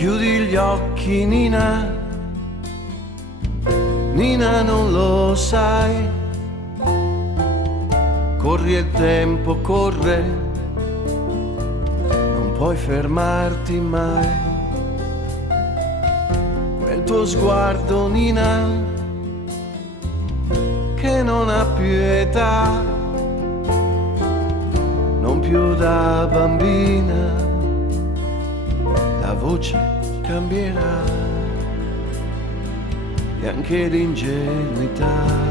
Chiudi gli occhi, Nina, Nina, non lo sai. Corri, il tempo corre, non puoi fermarti mai. Quel tuo sguardo, Nina, che non ha più età, non più da bambina, la voce cambierà e anche l'ingenuità.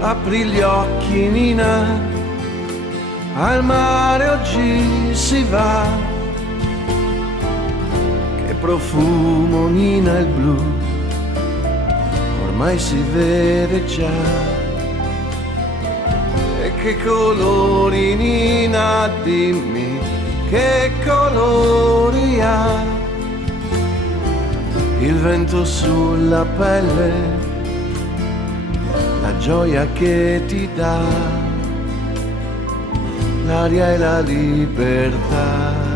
Apri gli occhi, Nina, al mare oggi si va. Che profumo, Nina, il blu, ormai si vede già. E che colori, Nina, dimmi, che colori ha. Il vento sulla pelle, la gioia che ti dà, l'aria e la libertà.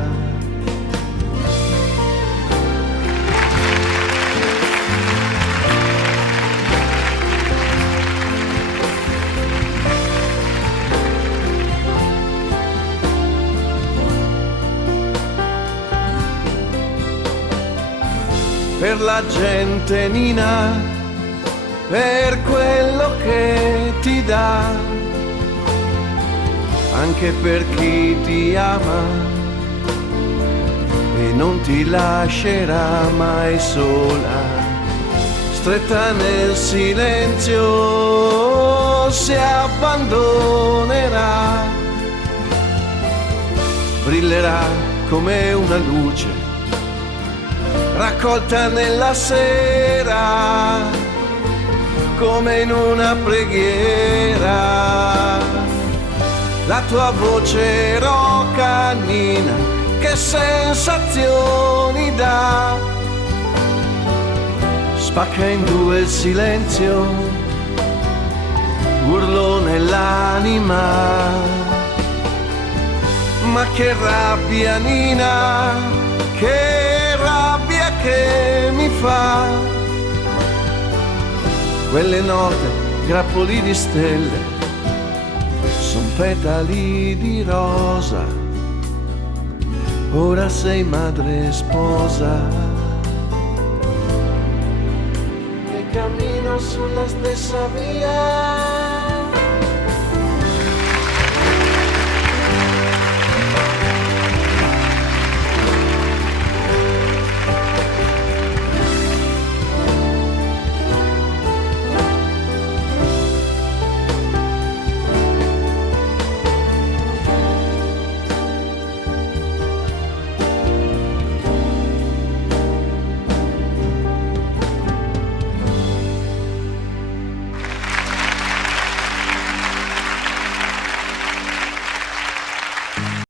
Per la gente, Nina, per quello che ti dà, anche per chi ti ama e non ti lascerà mai sola, stretta nel silenzio si abbandonerà, brillerà come una luce raccolta nella sera, come in una preghiera. La tua voce roca, Nina, che sensazioni dà. Spacca in due il silenzio, urlo nell'anima. Ma che rabbia, Nina, che rabbia che mi fa. Quelle note, grappoli di stelle, son petali di rosa. Ora sei madre e sposa. E cammino sulla stessa via.